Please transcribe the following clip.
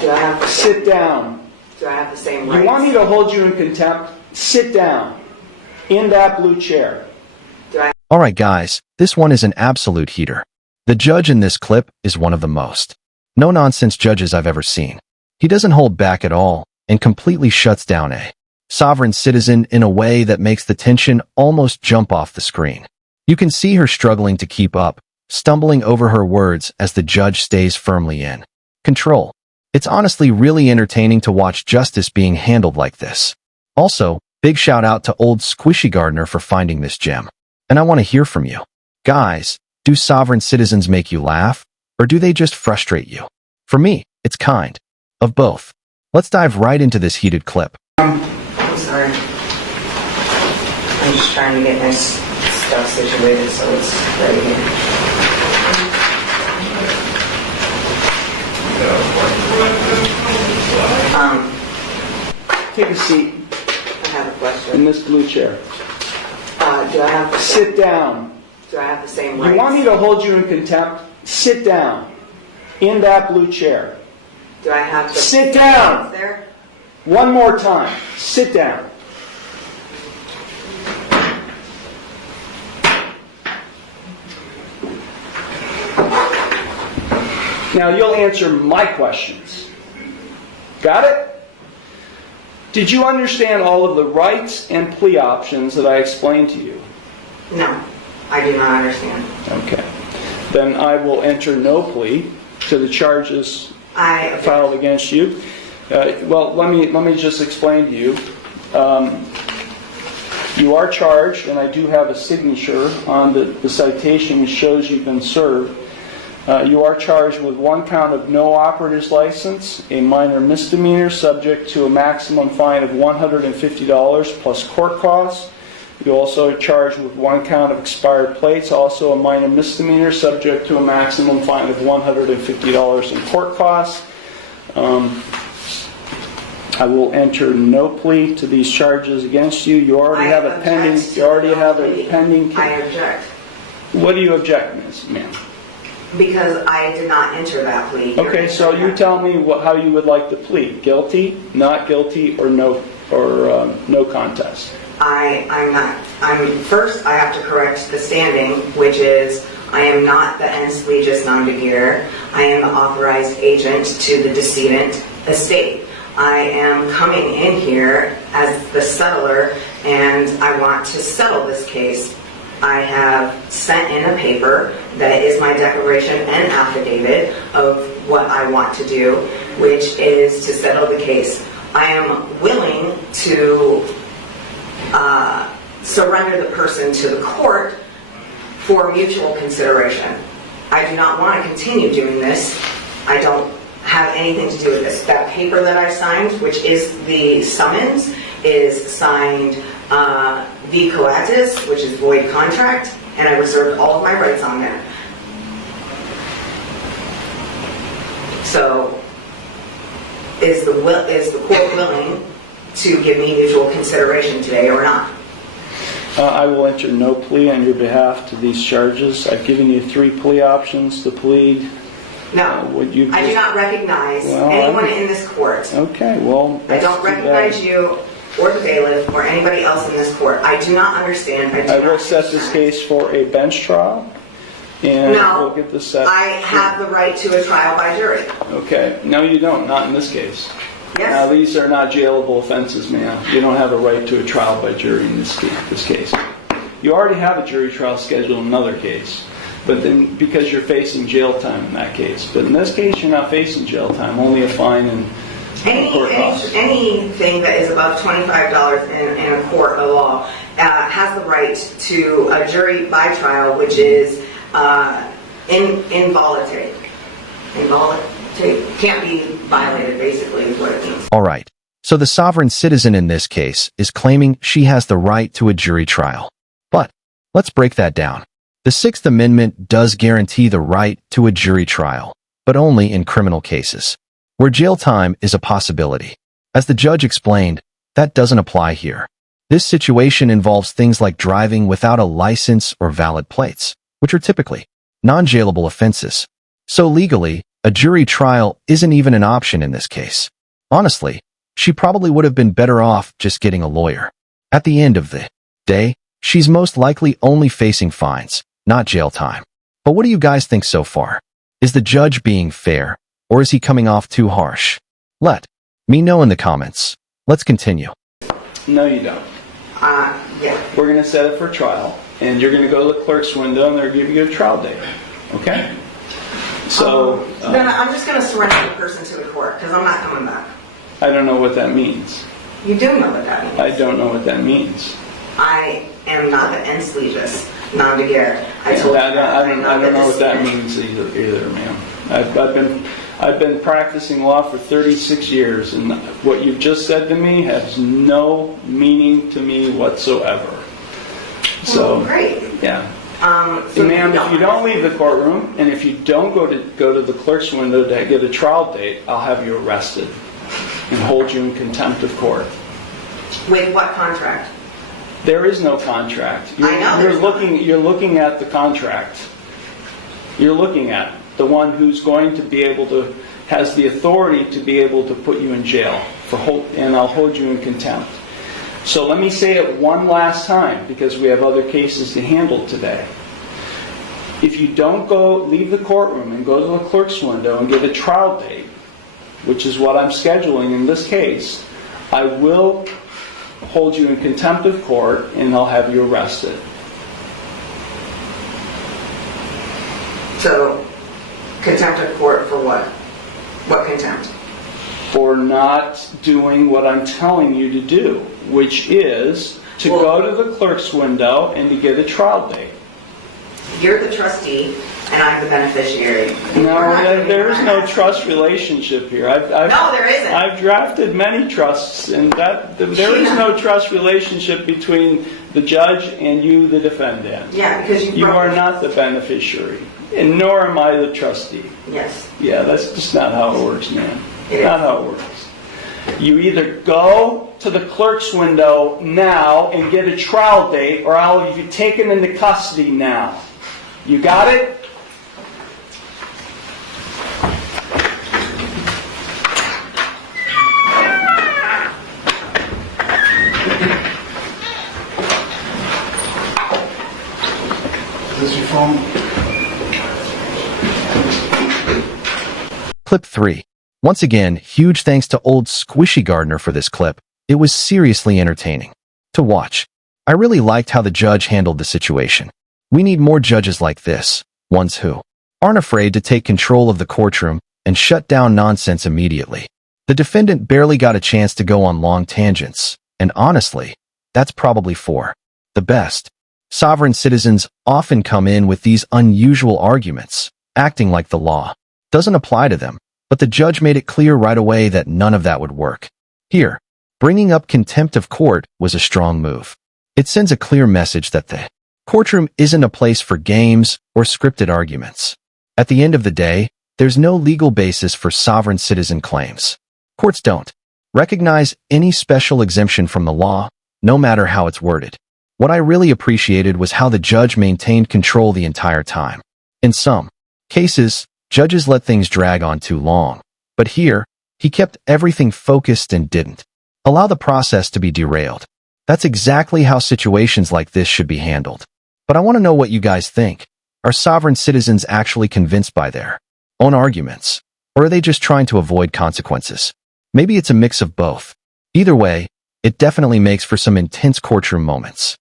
Do I have Sit down. Do I have the same rights? You want me to hold you in contempt? Sit down. In that blue chair. Alright guys, this one is an absolute heater. The judge in this clip is one of the most no-nonsense judges I've ever seen. He doesn't hold back at all and completely shuts down a sovereign citizen in a way that makes the tension almost jump off the screen. You can see her struggling to keep up, stumbling over her words as the judge stays firmly in control. It's honestly really entertaining to watch justice being handled like this. Also, big shout out to old Squishy Gardner for finding this gem. And I want to hear from you. Guys, do sovereign citizens make you laugh, or do they just frustrate you? For me, it's kind of both. Let's dive right into this heated clip. I'm sorry. I'm just trying to get my stuff situated so it's ready here. Take a seat I have a question. in this blue chair. Do I have the Sit down. Do I have the same rights? You want me to hold you in contempt? Sit down. In that blue chair. Do I have the Sit down. there? One more time. Sit down. Now you'll answer my questions. Got it? Did you understand all of the rights and plea options that I explained to you? No, I do not understand. Okay. Then I will enter no plea to the charges filed against you. Well, let me just explain to you. You are charged, and I do have a signature on the citation which shows you've been served. You are charged with one count of no operator's license, a minor misdemeanor subject to a maximum fine of $150 plus court costs. You also are charged with one count of expired plates, also a minor misdemeanor subject to a maximum fine of $150 in court costs. I will enter no plea to these charges against you. You already have a pending. You already have a pending. I object. What do you object, ma'am? Because I did not enter that plea. Okay, so you tell me how you would like to plead: guilty, not guilty, or no contest. First, I have to correct the standing, which is I am not the ens legis non begeer. I am the authorized agent to the decedent estate. I am coming in here as the settler, and I want to settle this case. I have sent in a paper that is my declaration and affidavit of what I want to do, which is to settle the case. I am willing to surrender the person to the court for mutual consideration. I do not want to continue doing this. I don't have anything to do with this. That paper that I signed, which is the summons, is signed v coatis, which is void contract, and I reserved all of my rights on there. So, is the court willing to give me mutual consideration today or not? I will enter no plea on your behalf to these charges. I've given you 3 plea options to plead. No, I do not recognize anyone in this court. Okay, well, I don't recognize you or the bailiff or anybody else in this court. I do not understand. I will set this case for a bench trial, and we'll get this set. I have the right to a trial by jury. Okay, no you don't, not in this case. Yes. Now these are not jailable offenses, ma'am. You don't have a right to a trial by jury in this case. You already have a jury trial scheduled in another case, but then because you're facing jail time in that case. But in this case, you're not facing jail time, only a fine and court costs. Anything that is above $25 in a court of law has the right to a jury by trial, which is involuntary. Can't be violated, basically, is what it means. Alright, so the sovereign citizen in this case is claiming she has the right to a jury trial. But let's break that down. The Sixth Amendment does guarantee the right to a jury trial, but only in criminal cases, where jail time is a possibility. As the judge explained, that doesn't apply here. This situation involves things like driving without a license or valid plates, which are typically non-jailable offenses. So legally, A jury trial isn't even an option in this case. Honestly, she probably would have been better off just getting a lawyer. At the end of the day, she's most likely only facing fines, not jail time. But what do you guys think so far? Is the judge being fair, or is he coming off too harsh? Let me know in the comments. Let's continue. No, you don't. Yeah. We're going to set it for trial, and you're going to go to the clerk's window, and they're going to give you a trial date. Okay? So, Then I'm just going to surrender the person to the court because I'm not coming back. I don't know what that means. You do know what that means. I don't know what that means. I am not the ens legis non de guerre. I told you I don't know what that means either, ma'am. I've been practicing law for 36 years, and what you've just said to me has no meaning to me whatsoever. So, great. Yeah. So ma'am, if you don't leave the courtroom, and if you don't go to the clerk's window to get a trial date, I'll have you arrested and hold you in contempt of court. With what contract? There is no contract. I know You're looking at the contract. You're looking at the one who's going to be able to, has the authority to be able to put you in jail and I'll hold you in contempt. So let me say it one last time, because we have other cases to handle today. If you don't leave the courtroom and go to the clerk's window and get a trial date, which is what I'm scheduling in this case, I will hold you in contempt of court and I'll have you arrested. So, contempt of court for what? What contempt? For not doing what I'm telling you to do, which is to go to the clerk's window and to get a trial date. You're the trustee and I'm the beneficiary. No, there is no trust relationship here. No, there isn't. I've drafted many trusts, and there is no trust relationship between the judge and you, the defendant. Yeah, because you are not the beneficiary, and nor am I the trustee. Yes. Yeah, that's just not how it works, man. It Not is. how it works. You either go to the clerk's window now and get a trial date, or I'll have you taken into custody now. You got it? Is this your phone? Clip 3. Once again, huge thanks to old Squishy Gardner for this clip. It was seriously entertaining to watch. I really liked how the judge handled the situation. We need more judges like this, ones who aren't afraid to take control of the courtroom and shut down nonsense immediately. The defendant barely got a chance to go on long tangents, and honestly, that's probably for the best. Sovereign citizens often come in with these unusual arguments, acting like the law doesn't apply to them, but the judge made it clear right away that none of that would work. Here, bringing up contempt of court was a strong move. It sends a clear message that the courtroom isn't a place for games or scripted arguments. At the end of the day, there's no legal basis for sovereign citizen claims. Courts don't recognize any special exemption from the law, no matter how it's worded. What I really appreciated was how the judge maintained control the entire time. In some cases, judges let things drag on too long, but here, he kept everything focused and didn't allow the process to be derailed. That's exactly how situations like this should be handled. But I want to know what you guys think. Are sovereign citizens actually convinced by their own arguments, or are they just trying to avoid consequences? Maybe it's a mix of both. Either way, it definitely makes for some intense courtroom moments.